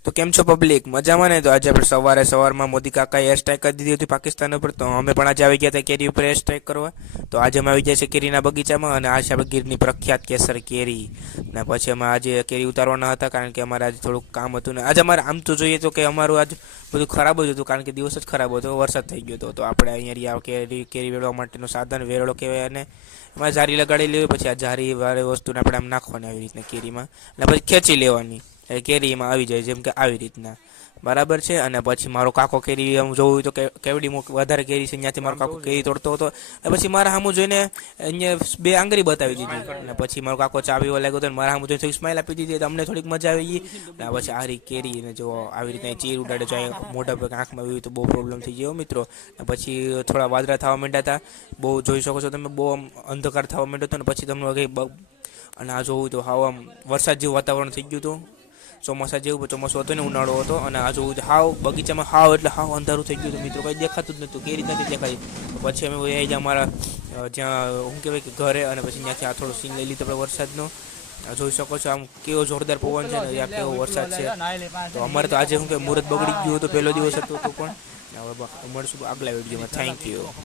તો કેમ છો પબ્લિક, મજામાં ને? તો આજે આપણે સવારમાં મોદી કાકાએ એર સ્ટ્રાઇક કરી દીધી હતી પાકિસ્તાન ઉપર, તો અમે પણ આજે આવી ગયા હતા કેરી ઉપર એર સ્ટ્રાઇક કરવા. તો આજે અમે આવી ગયા છે કેરીના બગીચામાં, અને આ છે આપણે ગીરની પ્રખ્યાત કેસર કેરી. ને પછી અમે આજે કેરી ઉતારવાના હતા, કારણ કે અમારે આજે થોડુંક કામ હતું. ને આજે અમારે આમ તો જોઈએ તો કે અમારું આજ બધું ખરાબ જ હતું, કારણ કે દિવસ જ ખરાબ હતો, વરસાદ થઈ ગયો હતો. તો આપણે અહીંયા કેરી વેળવા માટેનું સાધન વેરળો કહેવાય, અને એમાં જારી લગાડી લેવી. પછી આ જારી વાળી વસ્તુને આપણે આમ નાખવાની આવી રીતના કેરીમાં, અને પછી ખેંચી લેવાની, કેરી એમાં આવી જાય, જેમ કે આવી રીતના. બરાબર છે. અને પછી મારો કાકો કેરી હું જોઉં તો કેવડી વધારે કેરી છે, ત્યાંથી મારો કાકો કેરી તોડતો હતો. પછી મારા સામું જોઈને અહીંયા બે આંગળી બતાવી દીધી, અને પછી મારો કાકો ચા પીવા લાગ્યો હતો, મારા સામું જોઈને થોડીક સ્માઈલ આપી દીધી. અમને થોડીક મજા આવી ગઈ. અને પછી આ કેરી જો આવી રીતના ચીર ઉડાડે છે, મોઢા પર આંખમાં આવી તો બહુ પ્રોબ્લેમ થઈ ગયો મિત્રો. પછી થોડા વાદળા થવા માંડ્યા હતા, બહુ જોઈ શકો છો તમે, બહુ આમ અંધકાર થવા માંડ્યો હતો. ને પછી તમને કંઈ અને આ જોવું તો હાવ આમ વરસાદ જેવું વાતાવરણ થઈ ગયું હતું, ચોમાસા જેવું. ચોમાસું હતું ને, ઉનાળો હતો. અને આ જોવું હાવ બગીચામાં હાવ એટલે હાવ અંધારું થઈ ગયું હતું મિત્રો, કંઈ દેખાતું જ નહોતું, કેરી નથી દેખાતી. પછી અમે એ અમારા જ્યાં શું કહેવાય કે ઘરે, અને પછી ત્યાંથી આ થોડો સીન લઈ લીધો આપણે વરસાદનો. જોઈ શકો છો આમ કેવો જોરદાર પવન છે ને, આ કેવો વરસાદ છે. તો અમારે તો આજે શું કે મુહૂર્ત બગડી ગયું હતું, પહેલો દિવસ હતો તો પણ. હવે મળશું આગલા વિડીયોમાં. Thank you.